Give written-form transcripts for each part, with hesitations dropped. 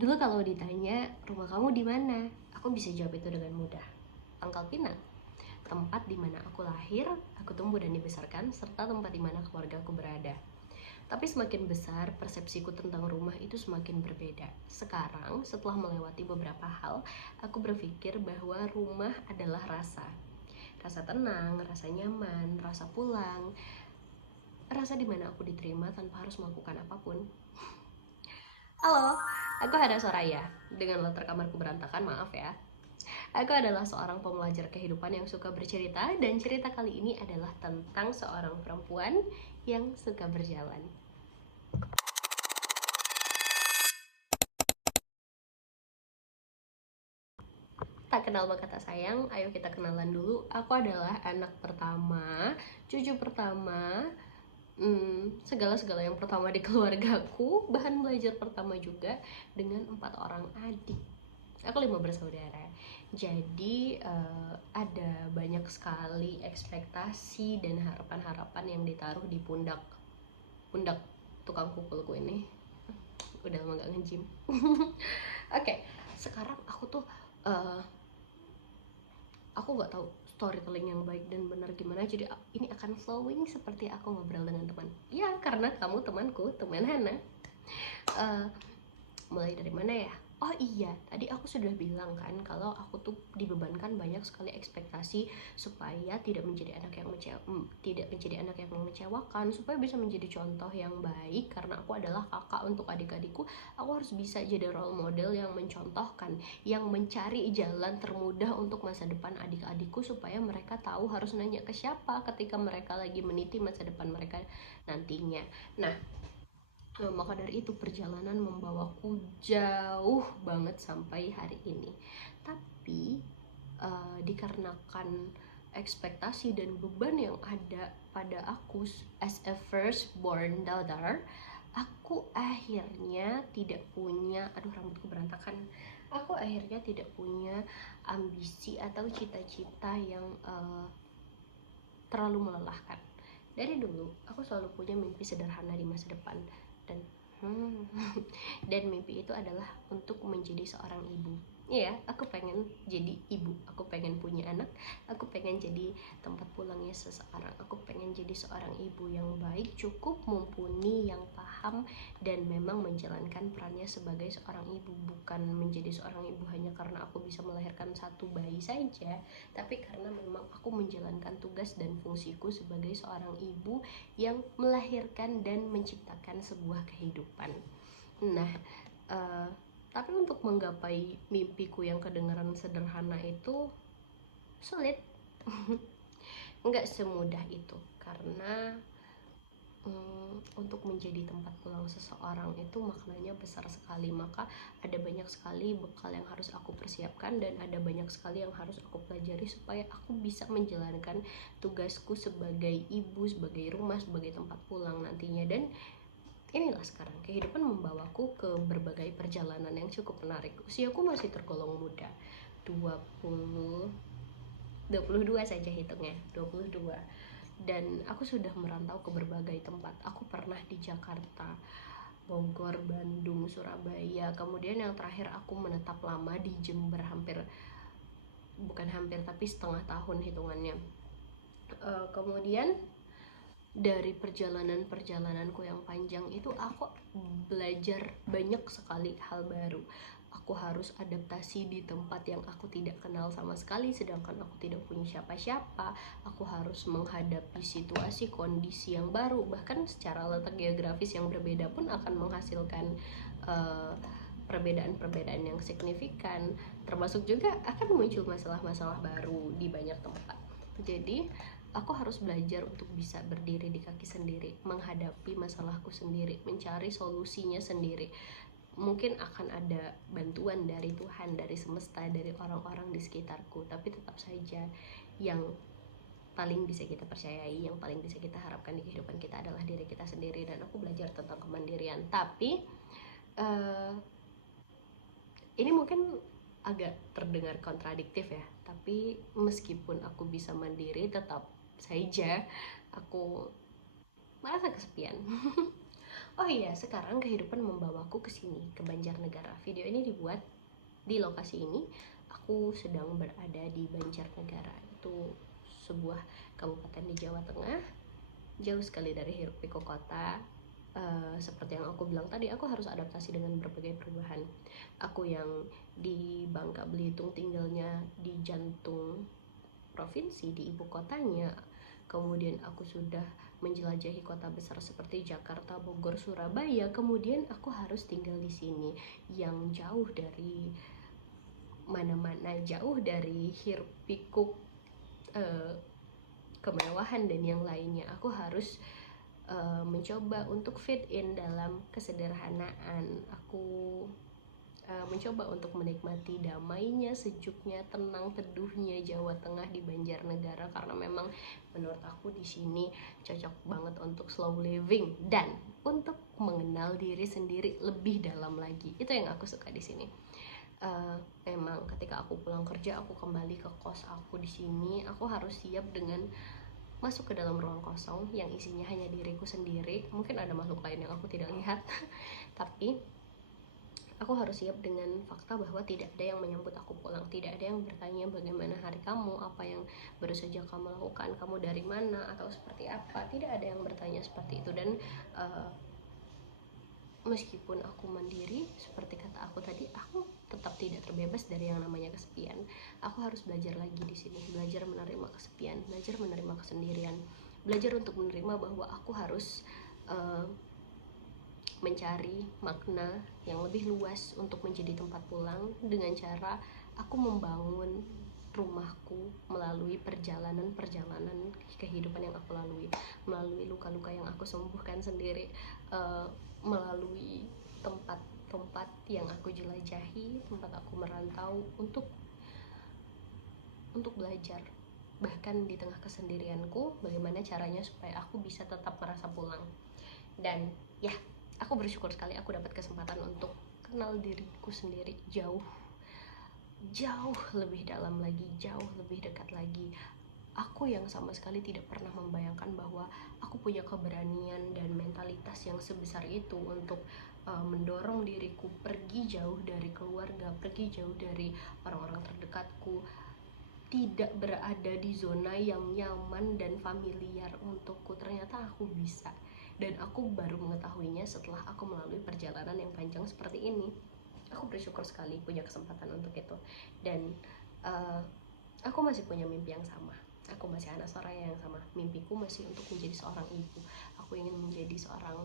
Dulu kalau ditanya rumah kamu di mana, aku bisa jawab itu dengan mudah. Pangkal Pinang, tempat di mana aku lahir, aku tumbuh dan dibesarkan, serta tempat di mana keluarga aku berada. Tapi semakin besar, persepsiku tentang rumah itu semakin berbeda. Sekarang, setelah melewati beberapa hal, aku berpikir bahwa rumah adalah rasa. Rasa tenang, rasa nyaman, rasa pulang, rasa dimana aku diterima tanpa harus melakukan apapun. Halo, aku Hada Soraya. Dengan latar kamarku berantakan, maaf ya. Aku adalah seorang pembelajar kehidupan yang suka bercerita, dan cerita kali ini adalah tentang seorang perempuan yang suka berjalan. Tak kenal maka tak sayang, ayo kita kenalan dulu. Aku adalah anak pertama, cucu pertama, segala-segala yang pertama di keluargaku, bahan belajar pertama juga, dengan 4 orang adik. Aku 5 bersaudara. Jadi ada banyak sekali ekspektasi dan harapan-harapan yang ditaruh di pundak tukang pukulku ini. Udah lama gak nge-gym. Oke, sekarang aku tuh aku nggak tahu storytelling yang baik dan benar gimana, jadi ini akan flowing seperti aku ngobrol dengan teman. Ya, karena kamu temanku, teman Hana. Mulai dari mana ya? Oh iya, tadi aku sudah bilang kan kalau aku tuh dibebankan banyak sekali ekspektasi supaya tidak menjadi anak yang mengecewakan, supaya bisa menjadi contoh yang baik. Karena aku adalah kakak untuk adik-adikku, aku harus bisa jadi role model yang mencontohkan, yang mencari jalan termudah untuk masa depan adik-adikku, supaya mereka tahu harus nanya ke siapa ketika mereka lagi meniti masa depan mereka nantinya. Nah, maka dari itu perjalanan membawaku jauh banget sampai hari ini. Tapi dikarenakan ekspektasi dan beban yang ada pada aku as a firstborn daughter, aku akhirnya tidak punya, aduh rambutku berantakan, aku akhirnya tidak punya ambisi atau cita-cita yang terlalu melelahkan. Dari dulu aku selalu punya mimpi sederhana di masa depan, dan dan mimpi itu adalah untuk menjadi seorang ibu. Iya, aku pengen jadi ibu, aku pengen punya anak, aku pengen jadi tempat pulangnya seseorang, aku pengen jadi seorang ibu yang baik, cukup mumpuni, yang paham, dan memang menjalankan perannya sebagai seorang ibu. Bukan menjadi seorang ibu hanya karena aku bisa melahirkan satu bayi saja, tapi karena memang aku menjalankan tugas dan fungsiku sebagai seorang ibu yang melahirkan dan menciptakan sebuah kehidupan. Nah, tapi untuk menggapai mimpiku yang kedengaran sederhana itu sulit. Nggak semudah itu, karena untuk menjadi tempat pulang seseorang itu maknanya besar sekali. Maka ada banyak sekali bekal yang harus aku persiapkan, dan ada banyak sekali yang harus aku pelajari supaya aku bisa menjalankan tugasku sebagai ibu, sebagai rumah, sebagai tempat pulang nantinya. Dan inilah sekarang kehidupan membawaku ke berbagai perjalanan yang cukup menarik. Usiaku masih tergolong muda, 22 saja hitungnya, 22. Dan aku sudah merantau ke berbagai tempat. Aku pernah di Jakarta, Bogor, Bandung, Surabaya. Kemudian yang terakhir aku menetap lama di Jember, tapi setengah tahun hitungannya. Kemudian dari perjalananku yang panjang itu aku belajar banyak sekali hal baru. Aku harus adaptasi di tempat yang aku tidak kenal sama sekali, sedangkan aku tidak punya siapa-siapa. Aku harus menghadapi situasi kondisi yang baru, bahkan secara letak geografis yang berbeda pun akan menghasilkan perbedaan-perbedaan yang signifikan. Termasuk juga akan muncul masalah-masalah baru di banyak tempat. Jadi aku harus belajar untuk bisa berdiri di kaki sendiri, menghadapi masalahku sendiri, mencari solusinya sendiri. Mungkin akan ada bantuan dari Tuhan, dari semesta, dari orang-orang di sekitarku, tapi tetap saja yang paling bisa kita percayai, yang paling bisa kita harapkan di kehidupan kita adalah diri kita sendiri. Dan aku belajar tentang kemandirian. Tapi ini mungkin agak terdengar kontradiktif ya, tapi meskipun aku bisa mandiri, tetap saja aku merasa kesepian. Oh iya, sekarang kehidupan membawaku ke sini, ke Banjarnegara. Video ini dibuat di lokasi ini. Aku sedang berada di Banjarnegara. Itu sebuah kabupaten di Jawa Tengah, jauh sekali dari hiruk pikuk kota. Seperti yang aku bilang tadi, aku harus adaptasi dengan berbagai perubahan. Aku yang di Bangka Belitung tinggalnya di jantung provinsi, di ibu kotanya, kemudian aku sudah menjelajahi kota besar seperti Jakarta, Bogor, Surabaya, kemudian aku harus tinggal di sini yang jauh dari mana-mana, jauh dari hiruk pikuk kemewahan dan yang lainnya. Aku harus mencoba untuk fit in dalam kesederhanaan. Aku mencoba untuk menikmati damainya, sejuknya, tenang teduhnya Jawa Tengah di Banjarnegara, karena memang menurut aku di sini cocok banget untuk slow living dan untuk mengenal diri sendiri lebih dalam lagi. Itu yang aku suka di sini. Memang ketika aku pulang kerja, aku kembali ke kos aku di sini, aku harus siap dengan masuk ke dalam ruang kosong yang isinya hanya diriku sendiri. Mungkin ada makhluk lain yang aku tidak lihat, tapi aku harus siap dengan fakta bahwa tidak ada yang menyambut aku pulang, tidak ada yang bertanya bagaimana hari kamu, apa yang baru saja kamu lakukan, kamu dari mana, atau seperti apa. Tidak ada yang bertanya seperti itu. Dan meskipun aku mandiri, seperti kata aku tadi, aku tetap tidak terbebas dari yang namanya kesepian. Aku harus belajar lagi di sini, belajar menerima kesepian, belajar menerima kesendirian, belajar untuk menerima bahwa aku harus mencari makna yang lebih luas untuk menjadi tempat pulang dengan cara aku membangun rumahku melalui perjalanan kehidupan yang aku lalui, melalui luka-luka yang aku sembuhkan sendiri, melalui tempat-tempat yang aku jelajahi, tempat aku merantau untuk belajar, bahkan di tengah kesendirianku, bagaimana caranya supaya aku bisa tetap merasa pulang. Dan ya, aku bersyukur sekali aku dapat kesempatan untuk kenal diriku sendiri jauh lebih dalam lagi, jauh lebih dekat lagi. Aku yang sama sekali tidak pernah membayangkan bahwa aku punya keberanian dan mentalitas yang sebesar itu untuk mendorong diriku pergi jauh dari keluarga, pergi jauh dari orang-orang terdekatku, tidak berada di zona yang nyaman dan familiar untukku. Ternyata aku bisa, dan aku baru mengetahuinya setelah aku melalui perjalanan yang panjang seperti ini. Aku bersyukur sekali punya kesempatan untuk itu. Dan aku masih punya mimpi yang sama. Aku masih anak Soraya yang sama. Mimpiku masih untuk menjadi seorang ibu. Aku ingin menjadi seorang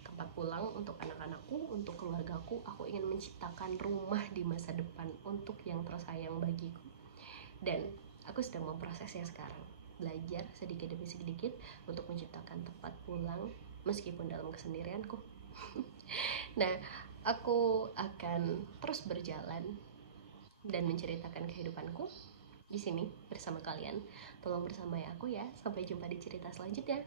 tempat pulang untuk anak-anakku, untuk keluargaku. Aku ingin menciptakan rumah di masa depan untuk yang tersayang bagiku. Dan aku sedang memprosesnya sekarang, belajar sedikit demi sedikit untuk menciptakan tempat pulang meskipun dalam kesendirianku. Nah, aku akan terus berjalan dan menceritakan kehidupanku di sini bersama kalian. Tolong bersamai aku ya. Sampai jumpa di cerita selanjutnya.